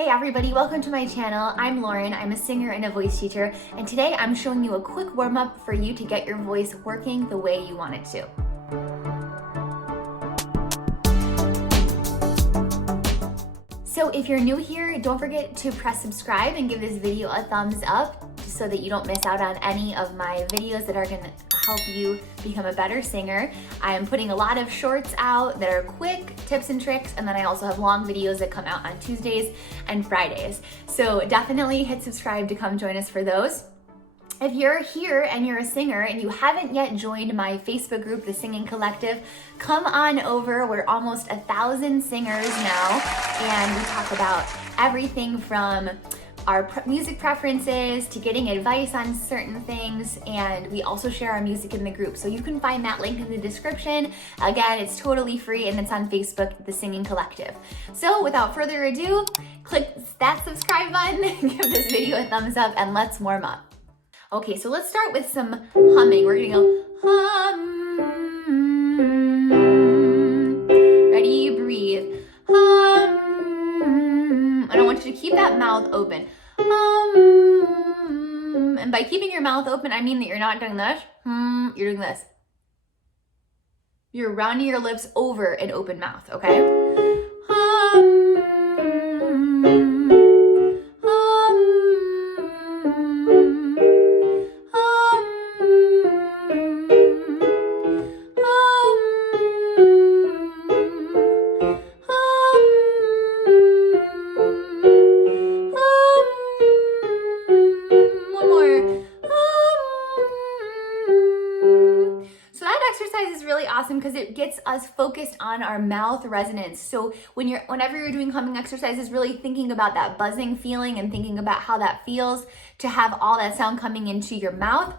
Hey everybody, welcome to my channel. I'm Lauren, I'm a singer and a voice teacher, and today I'm showing you a quick warm-up for you to get your voice working the way you want it to. So if you're new here, don't forget to press subscribe and give this video a thumbs up so that you don't miss out on any of my videos that are gonna help you become a better singer. I am putting a lot of shorts out that are quick tips and tricks, and then I also have long videos that come out on Tuesdays and Fridays. So definitely hit subscribe to come join us for those. If you're here and you're a singer and you haven't yet joined my Facebook group, The Singing Collective, come on over. We're almost 1,000 singers now, and we talk about everything from our music preferences to getting advice on certain things, and we also share our music in the group. So you can find that link in the description. Again, it's totally free and it's on Facebook, The Singing Collective. So without further ado, click that subscribe button, give this video a thumbs up, and let's warm up. Okay, so let's start with some humming. We're gonna go hum. Ready, breathe. Hum. And I want you to keep that mouth open. Hum. And by keeping your mouth open, I mean that you're not doing this. You're doing this. You're rounding your lips over an open mouth, okay? Hum. Is really awesome because it gets us focused on our mouth resonance. So whenever you're doing humming exercises, really thinking about that buzzing feeling and thinking about how that feels to have all that sound coming into your mouth.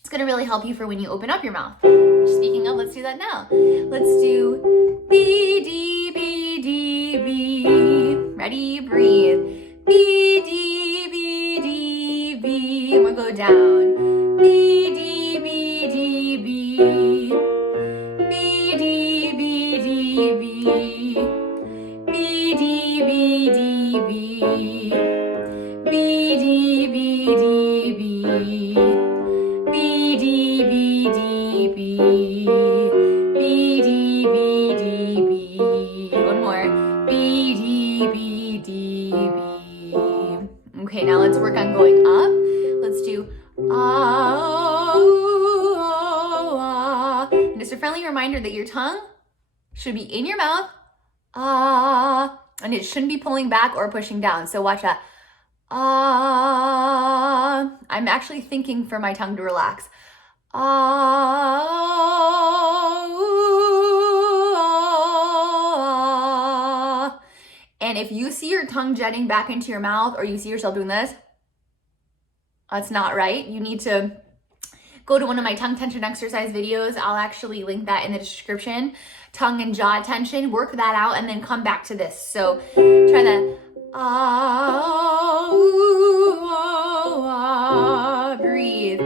It's going to really help you for when you open up your mouth. Speaking of, let's do that now. Let's do B, D, B, D, B. Ready? Breathe. B, D, B, D, B. And we'll go down. B, D, B, D, B. One more. B, D, B, D, B. Okay, now let's work on going up. Let's do ah. And just a friendly reminder that your tongue should be in your mouth, and it shouldn't be pulling back or pushing down. So watch that. I'm actually thinking for my tongue to relax. And if you see your tongue jetting back into your mouth, or you see yourself doing this, that's not right. You need to go to one of my tongue tension exercise videos. I'll actually link that in the description. Tongue and jaw tension, work that out, and then come back to this. So try that. Breathe.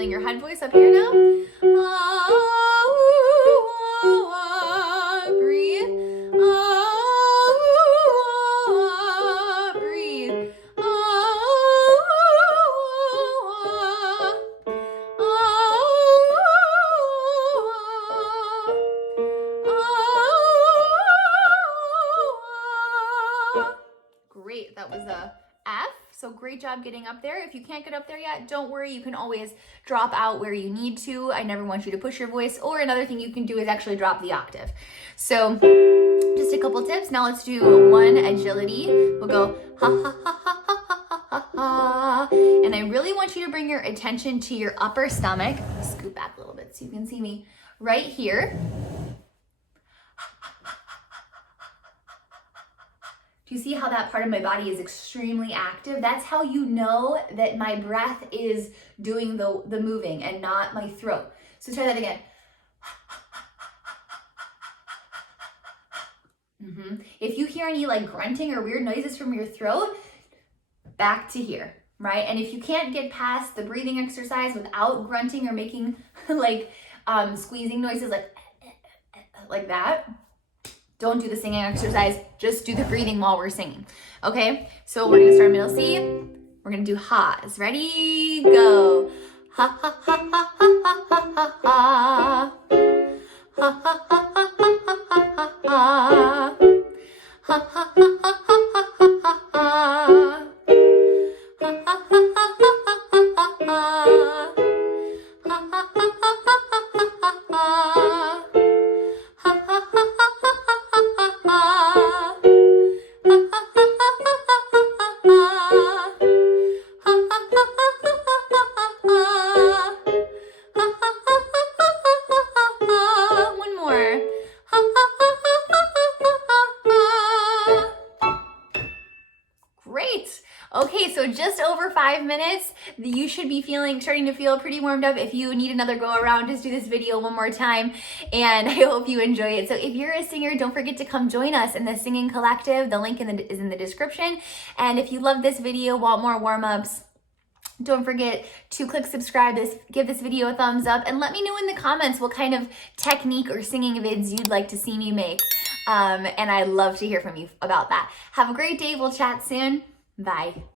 Your head voice up here now. Breathe. Breathe. Great, that was a F. So great job getting up there. If you can't get up there yet, don't worry. You can always drop out where you need to. I never want you to push your voice. Or another thing you can do is actually drop the octave. So just a couple tips. Now let's do one agility. We'll go ha ha ha ha ha ha ha ha. And I really want you to bring your attention to your upper stomach. Scoot back a little bit so you can see me right here. Do you see how that part of my body is extremely active? That's how you know that my breath is doing the moving and not my throat. So try that again. If you hear any like grunting or weird noises from your throat, back to here, right? And if you can't get past the breathing exercise without grunting or making like squeezing noises like that, don't do the singing exercise, just do the breathing while we're singing, okay? So we're gonna start middle C, we're gonna do ha's. Ready, go. Ha ha ha ha ha ha ha ha. Ha ha ha ha ha ha ha. Ha ha ha ha ha ha ha ha. Ha ha ha ha ha ha ha. Ha ha ha ha ha ha. One more. Great. Okay, so just over 5 minutes. You should be starting to feel pretty warmed up. If you need another go around, just do this video one more time, and I hope you enjoy it. So if you're a singer, don't forget to come join us in the Singing Collective. The link is in the description. And if you love this video, want more warm-ups, don't forget to click subscribe, give this video a thumbs up, and let me know in the comments what kind of technique or singing vids you'd like to see me make. And I'd love to hear from you about that. Have a great day. We'll chat soon. Bye.